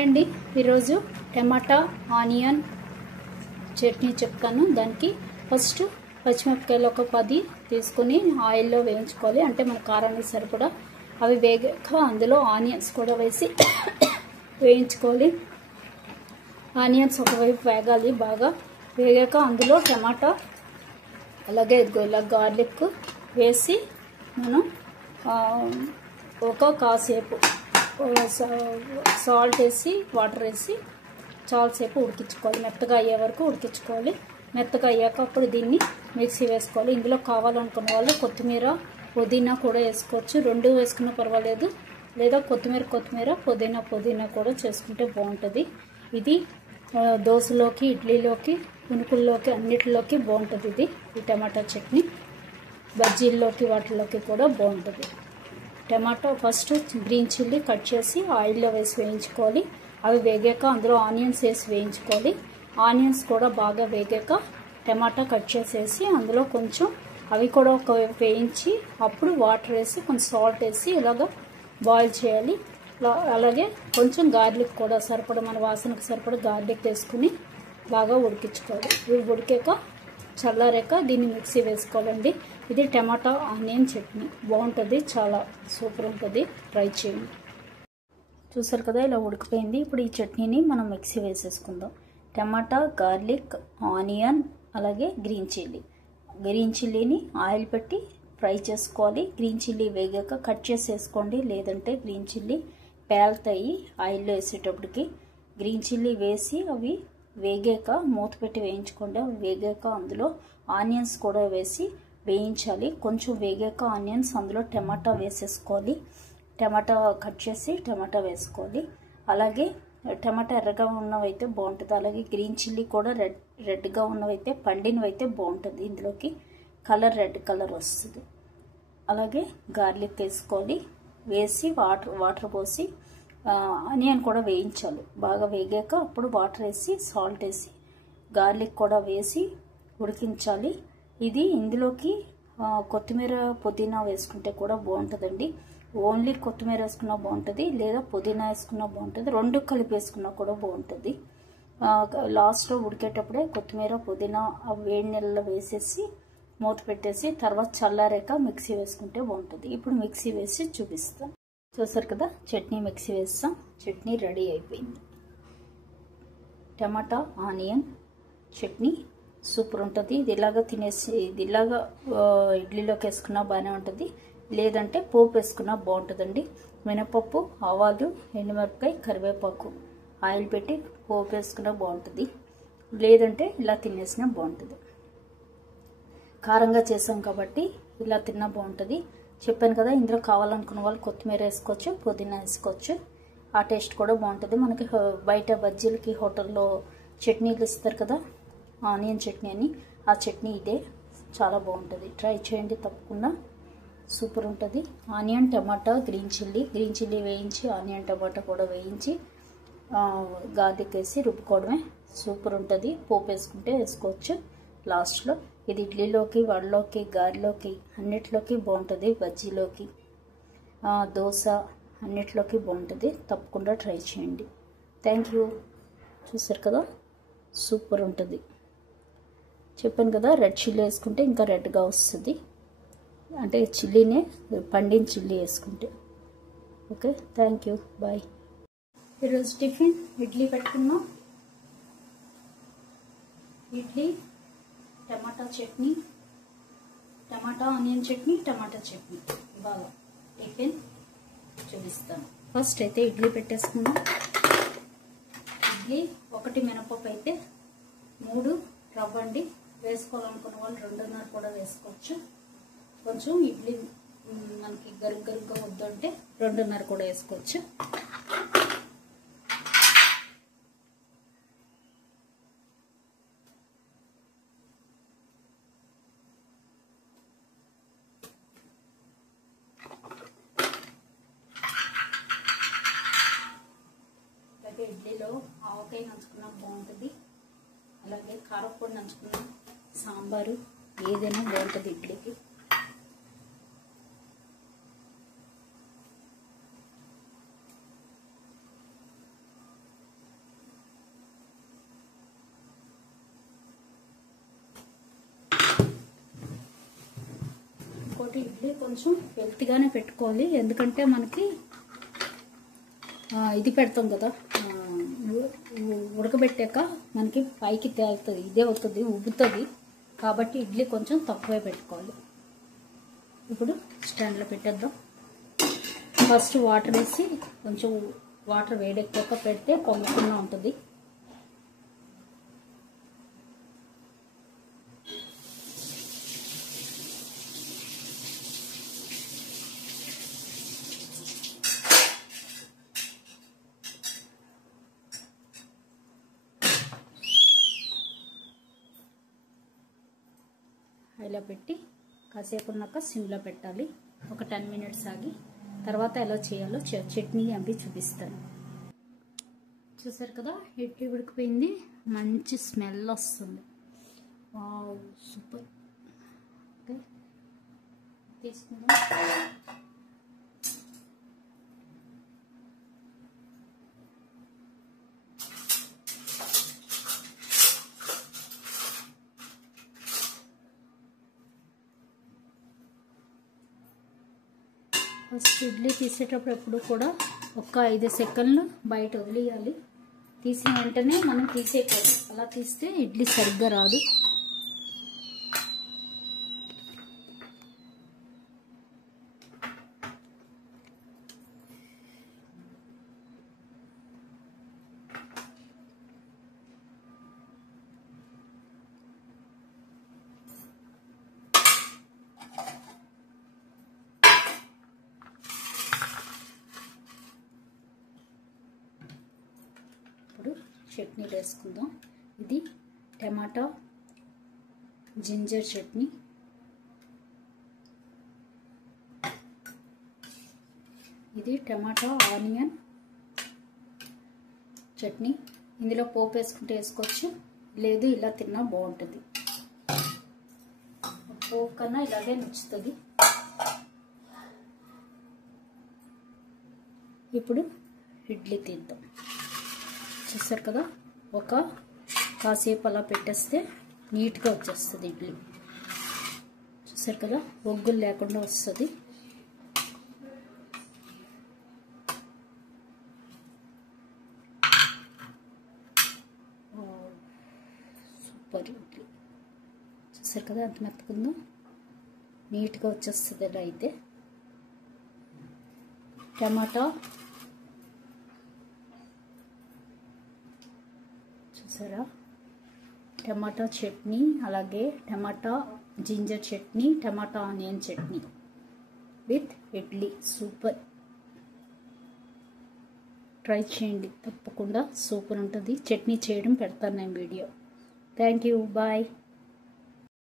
అండి ఈరోజు టమాటా ఆనియన్ చట్నీ చెప్తాను. దానికి ఫస్ట్ పచ్చిమిరపకాయలు ఒక 10 తీసుకొని ఆయిల్లో వేయించుకోవాలి. అంటే మన కారానికి సరిపడా అవి వేగాక అందులో ఆనియన్స్ కూడా వేసి వేయించుకోవాలి. ఆనియన్స్ ఒకవైపు వేగాలి. బాగా వేగాక అందులో టమాటా అలాగే ఇలా గార్లిక్ వేసి మనం ఒక కాసేపు సాల్ట్ వేసి వాటర్ వేసి చాలాసేపు ఉడికించుకోవాలి. మెత్తగా అయ్యే వరకు ఉడికించుకోవాలి. మెత్తగా అయ్యాక అప్పుడు దీన్ని మిక్సీ వేసుకోవాలి. ఇందులో కావాలనుకున్న వాళ్ళు కొత్తిమీర పుదీనా కూడా వేసుకోవచ్చు. రెండు వేసుకున్నా పర్వాలేదు. లేదా కొత్తిమీర పుదీనా కూడా చేసుకుంటే బాగుంటుంది. ఇది దోశలోకి ఇడ్లీలోకి పునుకుల్లోకి అన్నిటిలోకి బాగుంటుంది. ఇది ఈ టమాటా చట్నీ బజ్జీల్లోకి వాటిలోకి కూడా బాగుంటుంది. Tomato first green chilli cut చేసి ఆయిల్లో వేసి వేయించుకోవాలి. అవి వేగాక అందులో ఆనియన్స్ వేసి వేయించుకోవాలి. ఆనియన్స్ కూడా బాగా వేగాక టమాటా కట్ చేసేసి అందులో కొంచెం అవి కూడా ఒక వేయించి అప్పుడు వాటర్ వేసి కొంచెం సాల్ట్ వేసి ఇలాగ బాయిల్ చేయాలి. అలాగే కొంచెం గార్లిక్ కూడా సరిపడా మన వాసనకు సరిపడా గార్లిక్ వేసుకుని బాగా ఉడికించుకోవాలి. ఇవి ఉడికాక చల్లారాక దీన్ని మిక్సీ వేసుకోవాలండి. ఇది టమాటా ఆనియన్ చట్నీ బాగుంటుంది. చాలా సూపర్ ఉంటుంది. ట్రై చేయండి. చూసారు కదా ఇలా ఉడికిపోయింది. ఇప్పుడు ఈ చట్నీని మనం మిక్సీ వేసేసుకుందాం. టమాటా గార్లిక్ ఆనియన్ అలాగే గ్రీన్ చిల్లీని ఆయిల్ పెట్టి ఫ్రై చేసుకోవాలి. గ్రీన్ చిల్లీ వేగాక కట్ చేసి వేసుకోండి. లేదంటే గ్రీన్ చిల్లీ పేలుతాయి ఆయిల్లో వేసేటప్పటికి. గ్రీన్ చిల్లీ వేసి అవి వేగాక మూత పెట్టి వేయించుకోండి. అవి వేగాక అందులో ఆనియన్స్ కూడా వేసి వేయించాలి. కొంచెం వేగాక ఆనియన్స్ అందులో టమాటా వేసేసుకోవాలి. టమాటా కట్ చేసి టమాటా వేసుకోవాలి. అలాగే టమాటా ఎర్రగా ఉన్నవైతే బాగుంటుంది. అలాగే గ్రీన్ చిల్లీ కూడా రెడ్గా ఉన్నవైతే పండినవైతే బాగుంటుంది. ఇందులోకి రెడ్ కలర్ వస్తుంది. అలాగే గార్లిక్ వేసుకోవాలి. వేసి వాటర్ పోసి ఆనియన్ కూడా వేయించాలి. బాగా వేగాక అప్పుడు వాటర్ వేసి సాల్ట్ వేసి గార్లిక్ కూడా వేసి ఉడికించాలి. ఇది ఇందులోకి కొత్తిమీర పుదీనా వేసుకుంటే కూడా బాగుంటుందండి. ఓన్లీ కొత్తిమీర వేసుకున్నా బాగుంటుంది. లేదా పుదీనా వేసుకున్నా బాగుంటుంది. రెండు కలిపి వేసుకున్నా కూడా బాగుంటుంది. లాస్ట్లో ఉడికేటప్పుడే కొత్తిమీర పుదీనా వేడి నీళ్ళలో వేసేసి మూత పెట్టేసి తర్వాత చల్లారాక మిక్సీ వేసుకుంటే బాగుంటుంది. ఇప్పుడు మిక్సీ వేసి చూపిస్తాను. చూసారు కదా చట్నీ మిక్సీ వేస్తాం. చట్నీ రెడీ అయిపోయింది. టమాటా ఆనియన్ చట్నీ సూపర్ ఉంటుంది. ఇది ఇలాగా తినేసి ఇది ఇలాగా ఇడ్లీలోకి వేసుకున్నా బాగానే ఉంటుంది. లేదంటే పోపు వేసుకున్నా బాగుంటుందండి. మినపప్పు ఆవాలు ఎండుమిరపకాయ కరివేపాకు ఆయిల్ పెట్టి పోపు వేసుకున్నా బాగుంటుంది. లేదంటే ఇలా తినేసినా బాగుంటుంది. కారంగా చేసాం కాబట్టి ఇలా తిన్నా బాగుంటుంది. చెప్పాను కదా ఇందులో కావాలనుకున్న వాళ్ళు కొత్తిమీర వేసుకోవచ్చు, పుదీనా వేసుకోవచ్చు. ఆ టేస్ట్ కూడా బాగుంటుంది. మనకి బయట బజ్జీలకి హోటల్లో చట్నీలు ఇస్తారు కదా ఆనియన్ చట్నీ అని, ఆ చట్నీ ఇదే చాలా బాగుంటుంది. ట్రై చేయండి తప్పకుండా. సూపర్ ఉంటుంది. ఆనియన్ టమాటా గ్రీన్ చిల్లీ వేయించి ఆనియన్ టమాటా కూడా వేయించి గార్లిక్ వేసి రుబ్బుకోవడమే. సూపర్ ఉంటుంది. పోపు వేసుకుంటే వేసుకోవచ్చు లాస్ట్లో. ఇది ఇడ్లీలోకి వడలోకి గారెలోకి అన్నిట్లోకి బాగుంటుంది. బజ్జీలోకి దోశ అన్నిట్లోకి బాగుంటుంది. తప్పకుండా ట్రై చేయండి. Thank you. చూసారు కదా సూపర్ ఉంటుంది. చెప్పాను కదా రెడ్ చిల్లీ వేసుకుంటే ఇంకా రెడ్గా వస్తుంది. అంటే చిల్లీనే పండిన చిల్లీ వేసుకుంటే. Okay thank you. బాయ్. ఈరోజు టిఫిన్ ఇడ్లీ పెట్టుకున్నాం. ఇడ్లీ టమాటా చట్నీ, టమాటా ఆనియన్ చట్నీ, టమాటా చట్నీ. బాగా టిఫిన్ చూపిస్తాను. ఫస్ట్ అయితే ఇడ్లీ పెట్టేసుకున్నాం. ఇడ్లీ 1 మినపప్పు అయితే 3 రవ్వ అండి. వేసుకోవాలనుకున్న వాళ్ళు 2.5 కూడా వేసుకోవచ్చు. కొంచెం ఇడ్లీ మనకి గరుగ్గా వద్దంటే 2.5 కూడా వేసుకోవచ్చు. ఇడ్లీలో ఆవకాయ నంచుకున్నా బాగుంటుంది. అలాగే కారపొడి నంచుకున్నా సాంబారు ఏదైనా బాగుంటుంది ఇడ్లీకి. ఇడ్లీ కొంచెం హెల్తీగానే పెట్టుకోవాలి, ఎందుకంటే మనకి ఇది పెడతాం కదా, ఉడకబెట్టాక మనకి పైకి తేలుతుంది, ఇదే అవుతుంది, ఉబ్బుతుంది. కాబట్టి ఇడ్లీ కొంచెం తక్కువే పెట్టుకోవాలి. ఇప్పుడు స్టాండ్లో పెట్టేద్దాం. ఫస్ట్ వాటర్ వేసి కొంచెం వాటర్ వేడెక్కాక పెడితే పొంగకుండా ఉంటుంది. ఇలా పెట్టి కాసేపు ఉన్నాక సిమ్లో పెట్టాలి. ఒక 10 మినిట్స్ ఆగి తర్వాత ఎలా చేయాలో చట్నీ అవి చూపిస్తాను. చూసారు కదా, ఇడ్లీ ఉడికిపోయింది, మంచి స్మెల్ వస్తుంది. Wow, super. ఓకే, తీసుకుందాం. ఫస్ట్ ఇడ్లీ తీసేటప్పుడు ఎప్పుడు కూడా ఒక 5 సెకండ్లు బయట వదిలేయాలి. తీసిన వెంటనే మనం తీసేయకూడదు, అలా తీస్తే ఇడ్లీ సరిగ్గా రాదు. ఇప్పుడు చట్నీ వేసుకుందాం. ఇది టమాటా జింజర్ చట్నీ, ఇది టమాటా ఆనియన్ చట్నీ. ఇందులో పోపు వేసుకుంటే వేసుకోవచ్చు, లేదు ఇలా తిన్నా బాగుంటుంది. పోపు కన్నా ఇలాగే నచ్చుతుంది. ఇప్పుడు ఇడ్లీ తీద్దాం. చూసారు కదా, ఒక కాసేపు అలా పెట్టేస్తే నీట్గా వచ్చేస్తుంది ఇడ్లీ. చూసారు కదా, ఒగ్గులు లేకుండా వస్తుంది. సూపర్ ఇడ్లీ. చూసారు కదా ఎంత మెత్తకుందో, నీట్గా వచ్చేస్తుంది. ఇలా అయితే టమాటా చూసారా, టమాటా చట్నీ, అలాగే tomato ginger chutney, tomato onion chutney with idli. Super, try చేయండి తప్పకుండా, సూపర్ ఉంటుంది. చట్నీ చేయడం పెడతాను నేను వీడియో. Thank you, bye.